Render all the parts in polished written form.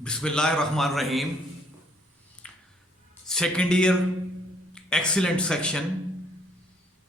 बिस्मिल्लाहिर्रहमानिर्रहीम। Second year excellent section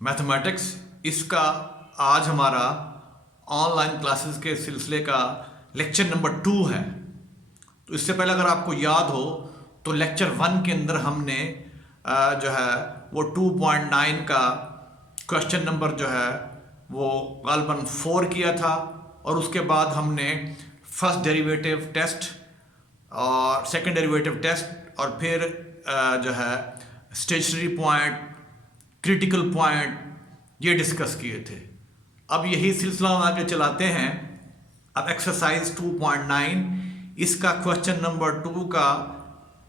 mathematics, इसका आज हमारा ऑनलाइन क्लासेस के सिलसिले का लेक्चर नंबर 2 है। तो इससे पहले अगर आपको याद हो तो लेक्चर 1 के अंदर हमने जो है वो 2.9 का क्वेश्चन नंबर जो है वो गालबन 4 किया था, और उसके बाद हमने फर्स्ट डेरिवेटिव टेस्ट और सेकंड डेरिवेटिव टेस्ट और फिर जो है स्टेशनरी पॉइंट, क्रिटिकल पॉइंट, ये डिस्कस किए थे। अब यही सिलसिला हम आगे चलाते हैं। अब एक्सरसाइज 2.9, इसका क्वेश्चन नंबर 2 का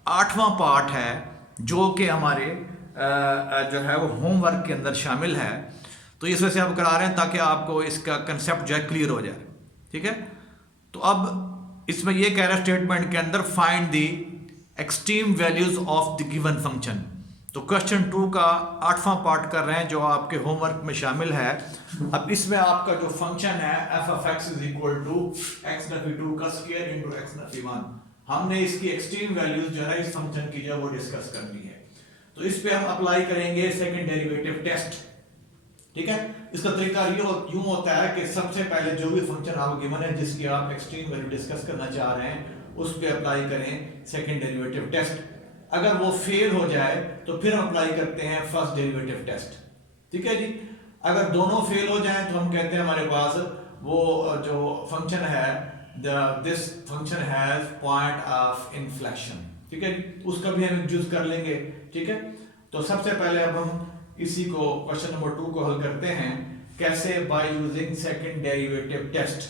8वां पार्ट है, जो कि हमारे जो है वो होमवर्क के अंदर शामिल है। तो इस वजह से आप करा रहे हैं ताकि आपको इसका कंसेप्ट जो है क्लियर हो जाए। ठीक है, तो अब इसमें यह कह रहा है स्टेटमेंट के अंदर find the extreme values of the given function. तो क्वेश्चन 2 का 8वां पार्ट कर रहे हैं जो आपके होमवर्क में शामिल है। अब इसमें आपका जो फंक्शन है f of x is equal to x नफी 2 का स्क्वायर इनटू x नफी 1, हमने इसकी एक्सट्रीम वैल्यूज जो है इस फंक्शन की जो है वो डिस्कस करनी है। तो इस पे हम अप्लाई करेंगे सेकंड डेरिवेटिव टेस्ट। ठीक है, इसका तरीका यूं होता है कि सबसे पहले जो भी फंक्शन आपको गिवन है जिसकी आप एक्सट्रीम वैल्यू डिस्कस करना चाह रहे हैं उस पे अप्लाई करें सेकंड डेरिवेटिव टेस्ट। अगर वो फेल हो जाए तो फिर हम अप्लाई करते हैं फर्स्ट डेरिवेटिव टेस्ट। ठीक है जी, अगर दोनों फेल हो जाएं तो हम कहते हैं हमारे पास वो जो फंक्शन है this function has point of inflection. ठीक है, उसका भी हम यूज कर लेंगे। ठीक है, तो सबसे पहले अब हम इसी को क्वेश्चन नंबर 2 को हल करते हैं। कैसे? By using second derivative test.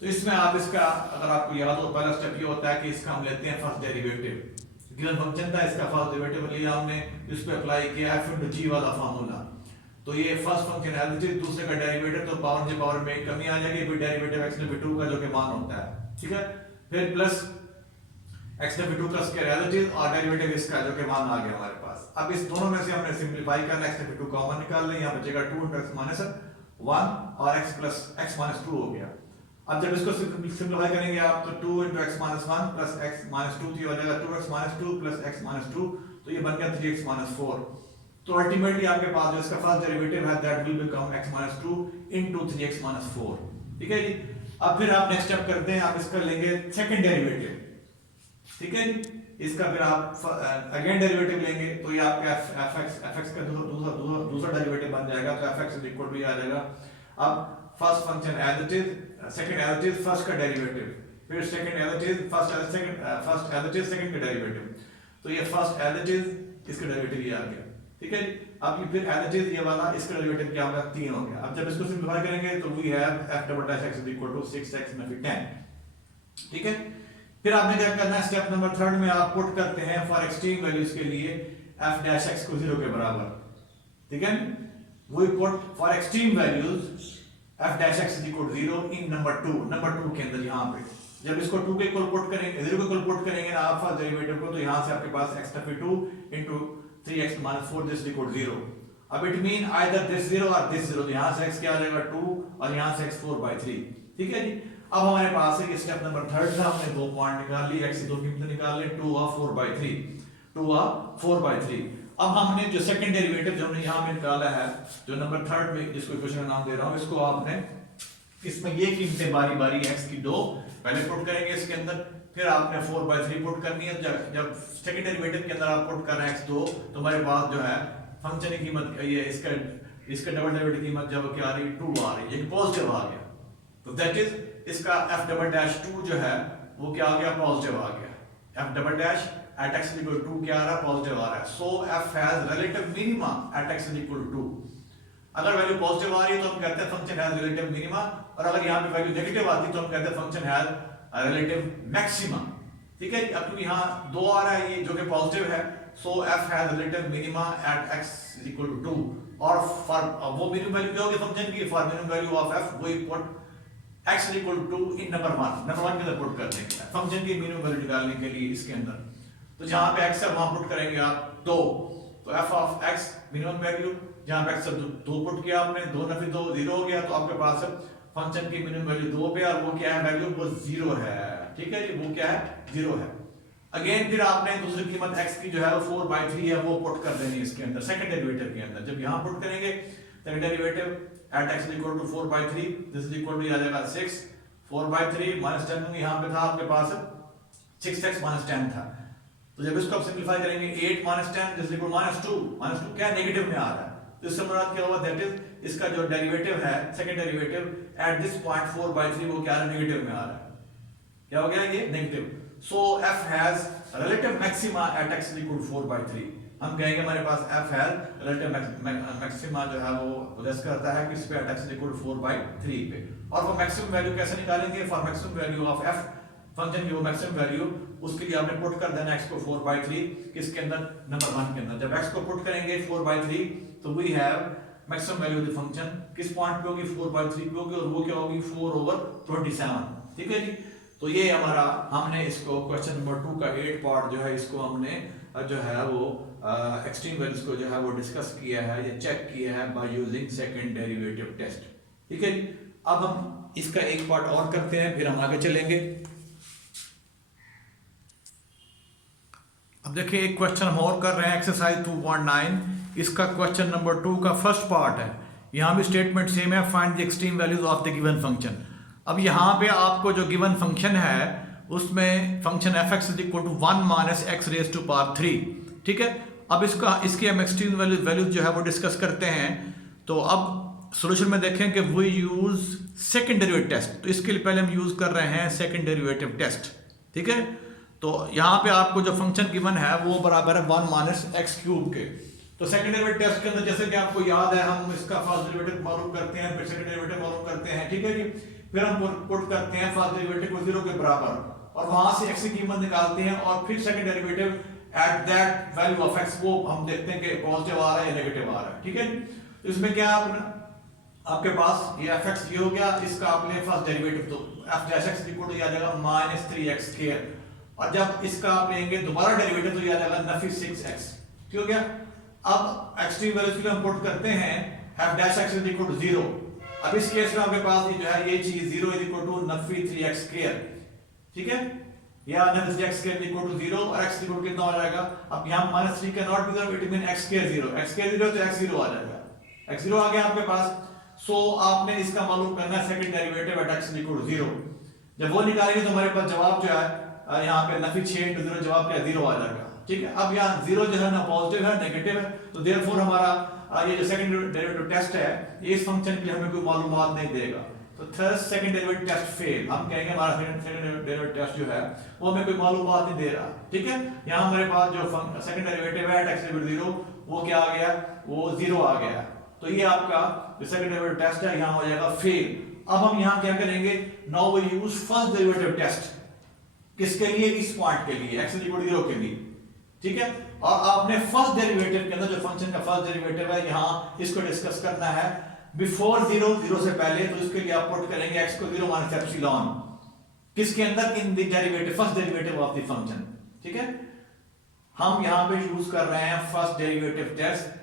तो इसमें आप इसका अगर आपको याद हो पहला स्टेप ये होता है कि इसका हम लेते हैं फर्स्ट डेरिवेटिव। गिवन फंक्शन था, इसका फर्स्ट डेरिवेटिव लिया हमने, इस पे अप्लाई किया f into g वाला फार्मूला। तो ये फर्स्ट फंक्शन है, दूसरे का डेरिवेटिव तो पावर जी पावर में कमी आ जाएगी, फिर डेरिवेटिव x नफी 2 का जो कि मान होता है। ठीक है, फिर प्लस x नफी 2 का स्क्वायर एज इट इज और डेरिवेटिव इसका जो कि मान आ गया हमारे पास। अब इस दोनों में से हमने सिंपलीफाई करना, x नफी 2 कॉमन निकाल लें, यहां बचेगा 2 into x minus 1 और x plus x minus 2 हो गया। अब जब इसको सिंपलीफाई करेंगे आप तो 2 into x minus 1 plus x minus 2 तो हो जाएगा 2x minus 2 plus x minus 2, तो ये बन गया 3x minus 4। तो अल्टीमेटली आपके पास जो इसका फर्स्ट डेरिवेटिव है that will become x minus 2 into 3x minus 4। ठीक है जी, अब फिर आप नेक्स्ट स्टेप करते हैं, आप इसका लेंगे सेकंड डेरिवेटिव। ठीक है जी, इसका फिर आप अगेन डेरिवेटिव लेंगे तो ये आपका fx का दूसरा डेरिवेटिव बन जाएगा, तो fx इज इक्वल टू ये आ जाएगा। अब first function as it is, second as it is, first का डेरिवेटिव, फिर second as it is, first as it is, second का डेरिवेटिव। तो ये फर्स्ट एज इट इज, इसका डेरिवेटिव ये आ गया। ठीक है, अब ये फिर एज इट इज ये वाला, इसका डेरिवेटिव क्या होगा? 3 हो गया। अब जब इसको सिंपलीफाई करेंगे तो we have f double dash x is equal to 6x नफी 10। ठीक है, फिर आपने क्या करना है, स्टेप नंबर 3 में आप पुट करते हैं फॉर एक्सट्रीम वैल्यूज के लिए f डैश x को 0 के बराबर। ठीक है, we put for extreme values f dash x is equal to 0 in number 2 के अंदर। यहां पे जब इसको 2 के इक्वल पुट करेंगे, 0 के इक्वल पुट करेंगे ना आप फर्स्ट डेरिवेटिव को, तो यहां से आपके पास x नफी 2 into 3x minus 4 this equal 0। अब इट मीन आइदर दिस 0 और दिस 0, तो यहां से x क्या आ जाएगा 2 और यहां से x 4/3। ठीक है जी, अब हमारे पास है कि स्टेप नंबर 3 था, हमने 2 पॉइंट निकाल लिए, x की 2 कीमतें निकाल ली, 2 और 4/3। अब हमने जो सेकंड डेरिवेटिव जो हमने यहां पे निकाला है, जो नंबर 3 में जिसको इक्वेशन का नाम दे रहा हूं, इसको आपने इसमें ये कीमतें बारी बारी x की 2 पहले पुट करेंगे इसके अंदर, फिर आपने 4/3 पुट करनी है। जब सेकंड डेरिवेटिव के अंदर आप पुट कर रहे हैं x2, तो हमारे पास जो है फंक्शन की कीमत ये इसका डबल डेरिवेटिव कीमत जब क्या आ रही 2 आ रही है, एक पॉजिटिव आ गया। तो दैट इज इसका f डबल डैश 2 जो है वो क्या आ गया? पॉजिटिव आ गया। f double dash at x is equal to 2 क्या आ रहा है? पॉजिटिव आ रहा है। so f has relative minima at x is equal to 2। अगर वैल्यू पॉजिटिव आ रही है तो हम कहते हैं फंक्शन हैज रिलेटिव मिनिमा, और अगर यहां पे वैल्यू नेगेटिव आती है तो हम कहते हैं फंक्शन हैज रिलेटिव मैक्सिमा। ठीक है, अब क्योंकि यहां 2 आ रहा है ये जो कि पॉजिटिव है, so f has relative minima at x is equal to 2, और फॉर वो मिनिमम वैल्यू क्या होगी फंक्शन की? For minimum value of f we put x is equal to in number 1 के अंदर पुट करने के लिए फंक्शन की मिनिमम वैल्यू निकालने के लिए इसके अंदर। तो जहां पे x है वहां पुट करेंगे आप 2, तो f of x minimum value जहां पे x 2 पुट किया आपने, 2 नफी 2 0 हो गया, तो आपके पास फंक्शन की मिनिमम वैल्यू 2 पे, और वो क्या है वैल्यू? वो 0 है। ठीक है जी, वो क्या है 0 है। अगेन फिर आपने दूसरी कीमत x की जो है वो 4/3 है, वो पुट कर देनी है इसके अंदर सेकंड डेरिवेटिव के अंदर। जब यहाँ पुट करेंगे second derivative at x equal to 4/3, this is equal to आ जाएगा 6, 4/3 माइनस 10 यहाँ पे था आपके पास 6x माइनस 10 था। तो जब इसको आप सिंप्लीफाई करेंगे 8 माइनस 10 दिस इक्वल -2 क्या नेगेटिव में आ रहा है, तो इससे मुराद क्या हुआ, दैट इज इसका जो डेरिवेटिव है second derivative at this point 4/3 वो क्या है नेगेटिव में आ रहा है, क्या हो गया ये negative. So f has relative maxima at x equal to 4/3। हम कहेंगे हमारे पास f हैज रिलेटिव मैक्सिमा जो है वो पोजेस करता है किस पे, एट x इक्वल टू 4/3 पे। और वो मैक्सिमम वैल्यू कैसे निकालेंगे, for maximum value of f function की वो मैक्सिमम वैल्यू उसके लिए आपने पुट कर देना x को 4/3 किसके अंदर, नंबर 1 के अंदर। जब x को पुट करेंगे 4/3 तो we have maximum value of the function किस पॉइंट पे होगी, 4/3 पे होगी, और वो क्या होगी 4/27। ठीक है जी। तो ये हमारा हमने इसको क्वेश्चन नंबर 2 का 8 पार्ट जो है इसको हमने जो है वो एक्सट्रीम वैल्यूज को जो है वो डिस्कस किया है या चेक किया है by using second derivative test. ठीक है जी। अब हम इसका एक पार्ट और करते हैं फिर हम आगे चलेंगे। अब देखिए एक क्वेश्चन हम और कर रहे हैं एक्सरसाइज 2.9, इसका क्वेश्चन नंबर 2 का फर्स्ट पार्ट है। यहाँ भी स्टेटमेंट सेम है, find the extreme values of the given function. अब यहाँ पे आपको जो गिवन फंक्शन है उसमें function f(x) = 1 - x raised to power 3। ठीक है। अब इसकी हम एक्सट्रीम वैल्यूज जो है वो डिस्कस करते हैं। तो अब सॉल्यूशन में देखें कि we use second derivative test, तो इसके लिए पहले हम यूज कर रहे हैं सेकंड डेरिवेटिव टेस्ट। ठीक है। तो यहाँ पे आपको जो फंक्शन गिवन है वो बराबर है 1 - x³ के। तो सेकंड डेरिवेटिव टेस्ट के अंदर जैसे कि आपको याद है हम इसका फर्स्ट डेरिवेटिव मालूम करते हैं, फिर सेकंड डेरिवेटिव मालूम करते हैं। ठीक है जी। फिर हम पुट करते हैं फर्स्ट डेरिवेटिव को 0 के बराबर और वहां से x की कीमत निकालते हैं और फिर second derivative at that value of x वो हम देखते हैं कि पॉजिटिव आ रहा है या नेगेटिव आ रहा है। ठीक है। तो इसमें क्या आपके पास ये fx ये हो गया, इसका आपने फर्स्ट डेरिवेटिव तो f(x) इक्वल टू आ जाएगा -3x²। और जब इसका आप लेंगे दोबारा डेरिवेटिव तो ये आ जाएगा -6x। ठीक हो गया। अब एक्सट्रीम वैल्यूज के लिए हम पुट करते हैं f(x) इक्वल टू 0। अब इस केस में आपके पास जो है ये चीज 0 इक्वल टू 3x²। ठीक है। या 3x² इक्वल टू 0 और x इक्वल कितना हो जाएगा, अब यहां -3 can not be 0, it mean x² 0, x² 0 तो x0 आ जाएगा, x0 आ गया आपके पास। सो आपने इसका मालूम करना है second derivative at x equal to 0। जब वो निकालेंगे तो हमारे पास जवाब जो है यहाँ पे 6 × 0 जवाब क्या 0 आ जाएगा। ठीक है। अब यहाँ 0 जो है ना पॉजिटिव है नेगेटिव है, तो देयरफॉर हमारा ये जो सेकंड डेरिवेटिव टेस्ट है इस फंक्शन के लिए हमें कोई मालूमात नहीं देगा। तो third second derivative test fail, हम कहेंगे हमारा सेकंड डेरिवेटिव टेस्ट जो है वो हमें कोई मालूमात नहीं दे रहा। ठीक है। यहाँ हमारे पास जो सेकंड डेरिवेटिव है x इक्वल टू 0 वो क्या आ गया, वो 0 आ गया। तो ये आपका जो सेकंड डेरिवेटिव टेस्ट है यहाँ हो जाएगा फेल। अब हम यहाँ क्या करेंगे, now we use first derivative test किसके लिए, इस पॉइंट के लिए x इक्वल टू 0 के लिए। ठीक है। और आपने फर्स्ट डेरिवेटिव के अंदर जो फंक्शन का फर्स्ट डेरिवेटिव है यहाँ इसको डिस्कस करना है बिफोर 0 से पहले। तो इसके लिए आप पुट करेंगे x को 0 - एप्सिलॉन किसके अंदर, in the derivative first derivative of the function. ठीक है। हम यहाँ पे यूज कर रहे हैं फर्स्ट डेरिवेटिव टेस्ट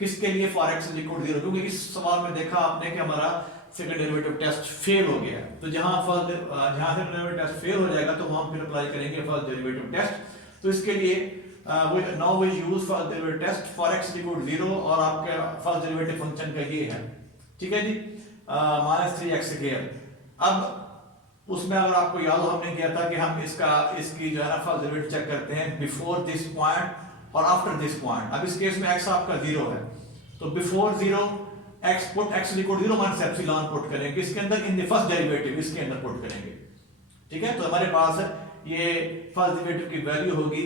किसके लिए, फॉर x इक्वल टू 0, क्योंकि इस सवाल में देखा आपने कि हमारा सेकंड डेरिवेटिव टेस्ट फेल हो गया। तो जहां सेकंड डेरिवेटिव टेस्ट फेल हो जाएगा तो हम फिर अप्लाई करेंगे फर्स्ट डेरिवेटिव टेस्ट। तो इसके लिए now we use first derivative test for x equal to 0 और आपका फर्स्ट डेरिवेटिव फंक्शन का ये है। ठीक है जी, -3x²। अब उसमें अगर आपको याद हो हमने किया था कि हम इसकी जो है ना फर्स्ट डेरिवेटिव चेक करते हैं बिफोर दिस पॉइंट और आफ्टर दिस पॉइंट। अब इस केस में x आपका 0 है, तो before 0 x put x equal to 0 - epsilon put करेंगे किसके अंदर, इन द फर्स्ट डेरिवेटिव इसके अंदर पुट करेंगे। ठीक है। तो हमारे पास ये फर्स्ट डेरिवेटिव की वैल्यू होगी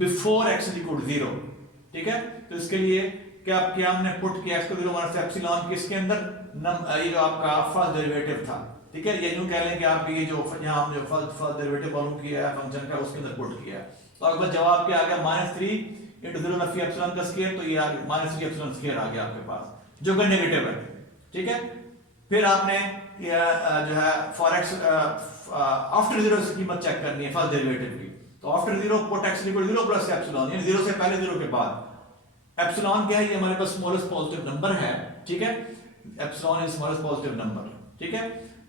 बिफोर x इक्वल टू 0। ठीक है। तो इसके लिए क्या हमने पुट किया x को 0 - एप्सिलॉन किसके अंदर, ये जो आपका फर्स्ट डेरिवेटिव था। ठीक है। ये यूं कह लें कि आप ये जो यहाँ हम जो फर्स्ट डेरिवेटिव मालूम किया है फंक्शन का उसके अंदर पुट किया है। तो अगर जवाब क्या आ गया, -3 × 0 नफी एप्सिलॉन का स्क्वायर, तो ये आ गया -3 एप्सिलॉन स्क्वायर आ गया आपके पास जो कि नेगेटिव है। ठीक है। फिर आपने जो है फॉर x आफ्टर 0 की कीमत चेक करनी है फर्स्ट डेरिवेटिव की। तो after 0 put x equal to 0 plus epsilon, यानी 0 से पहले 0 के बाद। एप्सिलॉन क्या है, ये हमारे पास स्मॉलेस्ट पॉजिटिव नंबर है। ठीक है। Epsilon is smallest positive number. ठीक है।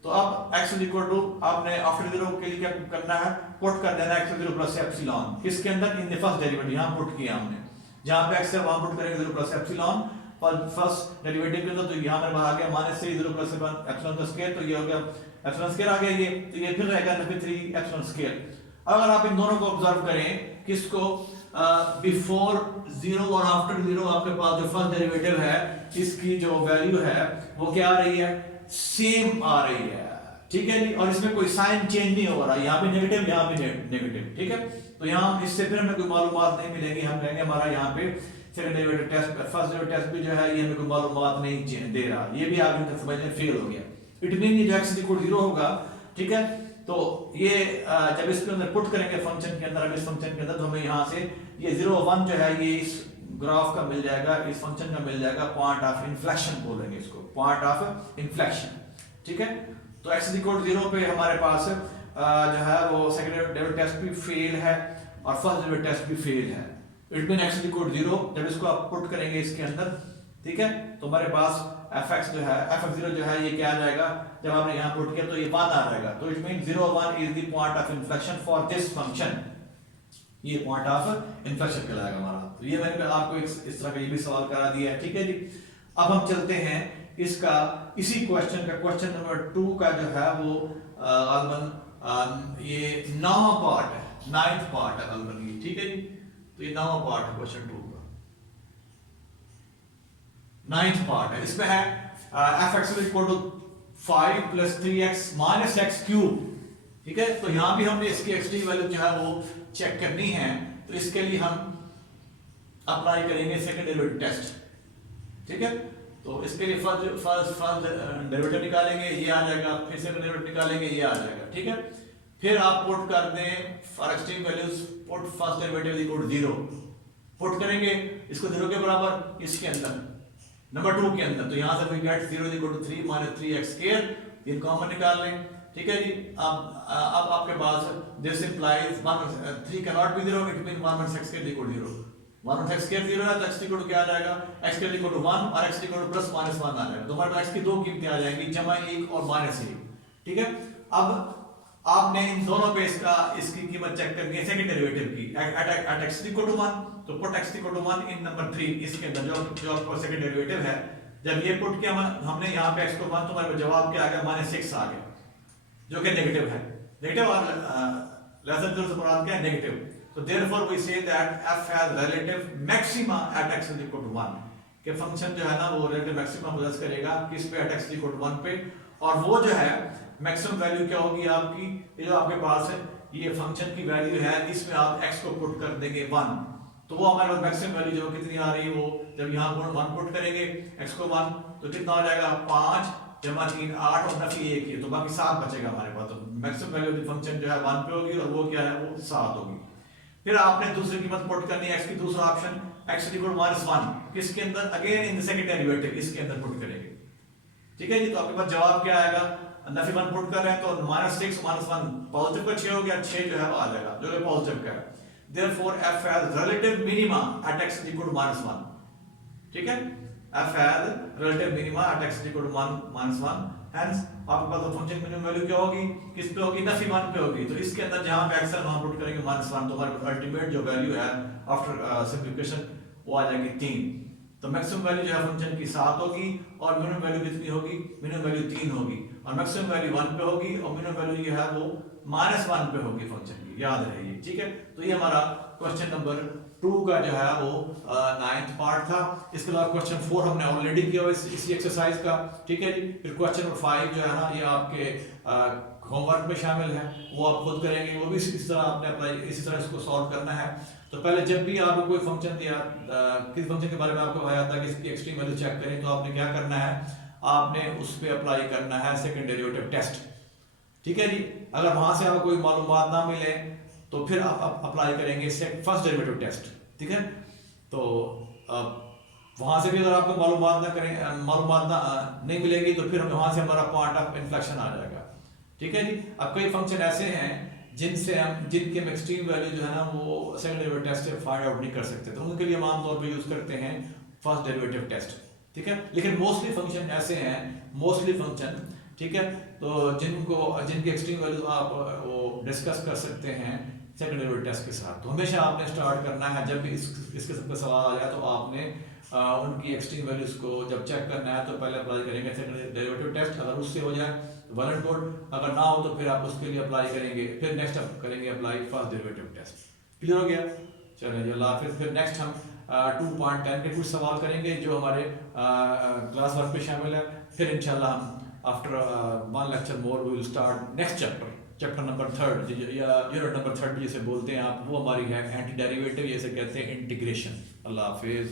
तो अब x इज इक्वल टू आपने आफ्टर जीरो के लिए क्या करना है, पुट कर देना x जीरो प्लस एप्सिलॉन किसके अंदर, इन द फर्स्ट डेरिवेटिव, यहाँ पुट किया हमने, जहाँ पे x है वहाँ पुट करेंगे zero plus epsilon first derivative के अंदर, तो यहाँ मेरे आ गया माइनस 3 जीरो प्लस एप्सिलॉन का स्क्वायर, तो ये हो गया एप्सिलॉन स्क्वायर आ गया ये, तो ये फिर रहेगा 3 एप्सिलॉन स्क्वायर। अगर आप इन दोनों को ऑब्जर्व करें, किसको, बिफोर जीरो और आफ्टर जीरो, आपके पास जो फर्स्ट डेरिवेटिव है इसकी जो वैल्यू है वो क्या आ रही है, सेम आ रही है, ठीक है जी, और इसमें कोई साइन चेंज नहीं हो रहा, यहाँ पे नेगेटिव यहाँ पे नेगेटिव, ठीक है। तो यहाँ इससे फिर हमें कोई मालूमात नहीं मिलेगी, हम कहेंगे हमारा यहाँ पे second derivative test, first derivative test भी जो है ये हमें कोई मालूमात नहीं दे रहा, ये भी आप इनका समझने फेल हो गया। इट मीन ये जो x इक्वल 0 होगा, ठीक है, तो ये जब इसके अंदर पुट करेंगे फंक्शन के अंदर, इस फंक्शन के अंदर, तो हमें यहाँ से ये 0 1 जो है ये इस ग्राफ का मिल जाएगा, इस फंक्शन का मिल जाएगा, पॉइंट ऑफ इन्फ्लेक्शन बोलेंगे इसको, पॉइंट ऑफ इन्फ्लेक्शन, ठीक है। तो x इक्वल 0 पे हमारे पास जो है वो सेकंड डेरिवेटिव टेस्ट भी फेल है और फर्स्ट डेरिवेटिव टेस्ट भी फेल है। इट मीन x इक्वल 0, जब इसको आप पुट करेंगे इसके अंदर, ठीक है, तो हमारे पास fx जो है, fx0 जो है ये क्या आ जाएगा, जब आपने यहाँ पुट किया तो ये 1 आ जाएगा, तो it mean 0 1 is the point of inflection for this function, ये पॉइंट ऑफ इन्फ्लेक्शन कहलाएगा हमारा। तो ये मैंने आपको इस तरह का ये भी सवाल करा दिया है, ठीक है जी। अब हम चलते हैं इसका इसी क्वेश्चन का, क्वेश्चन नंबर 2 का जो है वो ये 9वां पार्ट है, 9th पार्ट है अलबन ये, ठीक है जी। तो ये 9वां पार्ट है क्वेश्चन 2 का, 9th पार्ट है, इसमें है fx equal to 5 plus 3x minus x cube, ठीक है। तो यहां भी हमने इसकी एक्सट्रीम वैल्यू जो है वो चेक करनी है, तो इसके लिए हम अप्लाई करेंगे सेकंड डेरिवेटिव टेस्ट, ठीक है। तो इसके लिए फर्स्ट डेरिवेटिव निकालेंगे, ये आ जाएगा, फिर सेकंड डेरिवेटिव निकालेंगे, ये आ जाएगा, ठीक है। फिर आप पुट कर दें for extreme values, put first derivative equal to 0, put करेंगे इसको 0 के बराबर इसके अंदर नंबर 2 के अंदर, तो यहां से we get 0 equal to 3 minus 3x square, ये कॉमन निकाल लें, ठीक है जी। अब आपके पास this implies 3 can not be 0, it mean 1 minus x square equal 0, 1 minus x square 0 है, तो x इक्वल टू क्या आ जाएगा, x स्क्वायर इक्वल टू 1 और x equal two plus minus 1 आ जाएगा, तो हमारे पास x की दो कीमतें आ जाएंगी, जमा 1 और माइनस 1, ठीक है। अब आपने इन दोनों पे इसकी कीमत चेक करनी है सेकंड डेरिवेटिव की, एट x इक्वल टू 1, तो put x equal to 1 in number 3, इसके अंदर जो आपका सेकंड डेरिवेटिव है, जब ये पुट किया हमने यहाँ पे x को 1, तो हमारे जवाब क्या आ गया, माइनस 6 आ गया, जो कि नेगेटिव है, नेगेटिव और लेस देन 0 से मुराद क्या है, नेगेटिव। तो therefore we say that f has relative maxima at x equal to 1, के फंक्शन जो है ना वो रिलेटिव मैक्सिमा पोजेस करेगा किस पे, एट x इक्वल टू 1 पे, और वो जो है मैक्सिमम वैल्यू क्या होगी आपकी, ये जो आपके पास है ये फंक्शन की वैल्यू है, इसमें आप x को पुट कर देंगे 1, तो वो हमारे पास मैक्सिमम वैल्यू जो कितनी आ रही है, वो जब यहाँ 1 पुट करेंगे x को 1, तो कितना हो जाएगा, 5 जमा 3 8 और नफी 1 है, तो बाकी 7 बचेगा हमारे पास। तो मैक्सिमम वैल्यू ऑफ फंक्शन जो है 1 पे होगी, और वो क्या है, वो 7 होगी। फिर आपने दूसरी कीमत पुट करनी है x की, दूसरा ऑप्शन x इक्वल माइनस 1, किसके अंदर, again in the second derivative, इसके अंदर पुट करेंगे, ठीक है जी। तो आपके पास जवाब क्या आएगा, नफी 1 पुट कर रहे हैं तो माइनस 6 माइनस 1 पॉजिटिव का 6 हो गया, 6 जो है वो आ जाएगा, जो कि पॉजिटिव का है। Therefore f has relative minima at x equal to minus 1, ठीक है, f has relative minima at x equal to minus 1, hence आपके पास फंक्शन मिनिमम वैल्यू क्या होगी, किस पे होगी, नफी 1 पे होगी, तो इसके अंदर जहां पे x है वहां पुट करेंगे माइनस 1, तो हमारे अल्टीमेट जो वैल्यू है आफ्टर सिंपलीफिकेशन वो आ जाएगी 3, तो मैक्सिमम वैल्यू जो है फंक्शन की 7 होगी, और मिनिमम वैल्यू कितनी होगी, मिनिमम वैल्यू 3 होगी, और मैक्सिमम वैल्यू 1 पे होगी, और मिनिमम वैल्यू ये है वो माइनस 1 पे होगी फंक्शन की, याद रहे, ठीक है। तो ये हमारा क्वेश्चन नंबर 2 का जो है वो 9th पार्ट था। इसके बाद क्वेश्चन 4 हमने ऑलरेडी किया हुआ इसी एक्सरसाइज का, ठीक है जी। फिर क्वेश्चन नंबर 5 जो है ना ये आपके होमवर्क में शामिल है, वो आप खुद करेंगे, वो भी इस तरह आपने अप्लाई, इसी तरह इसको सॉल्व करना है। तो पहले जब भी आपको कोई फंक्शन दिया, किस फंक्शन के बारे में आपको बताया था कि इसकी एक्सट्रीम वैल्यू चेक करें, तो आपने क्या करना है, आपने उस पे अप्लाई करना है सेकंड डेरिवेटिव टेस्ट, ठीक है जी। अगर वहां से आपको कोई मालूमात ना मिले तो फिर आप अप्लाई करेंगे फर्स्ट डेरिवेटिव टेस्ट, ठीक है। तो वहां से भी अगर आपको मालूमात नहीं मिलेगी तो फिर वहां से हमारा पॉइंट ऑफ इन्फ्लेक्शन आ जाएगा, ठीक है जी। अब कई फंक्शन ऐसे हैं जिनके हम एक्सट्रीम वैल्यू जो है ना वो सेकंड डेरिवेटिव टेस्ट से फाइंड आउट नहीं कर सकते, तो उनके लिए हम आमतौर पर यूज करते हैं फर्स्ट डेरिवेटिव टेस्ट, ठीक है। लेकिन मोस्टली फंक्शन ऐसे हैं, मोस्टली फंक्शन, ठीक है, तो जिनकी एक्सट्रीम वैल्यू आप वो डिस्कस कर सकते हैं सेकंड डेरिवेटिव टेस्ट के साथ। तो हमेशा आपने स्टार्ट करना है जब भी इस किस्म का सवाल आ जाए तो आपने उनकी एक्सट्रीम वैल्यूज को जब चेक करना है तो पहले अप्लाई करेंगे सेकंड डेरिवेटिव टेस्ट, अगर उससे हो जाए तो वेल एंड गुड, अगर ना हो तो फिर आप उसके लिए अप्लाई करेंगे, फिर नेक्स्ट आप करेंगे apply first derivative test. Clear हो गया? चलें जी, अल्लाह हाफिज़। फिर नेक्स्ट हम 2.10 के कुछ सवाल करेंगे जो हमारे क्लास वर्क पे शामिल है। फिर इंशाल्लाह हम after 1 lecture more we will start next chapter number 3 या यूनिट नंबर 3 जिसे बोलते हैं आप, वो हमारी है एंटी डेरिवेटिव, जैसे कहते हैं इंटीग्रेशन। अल्लाह हाफिज़।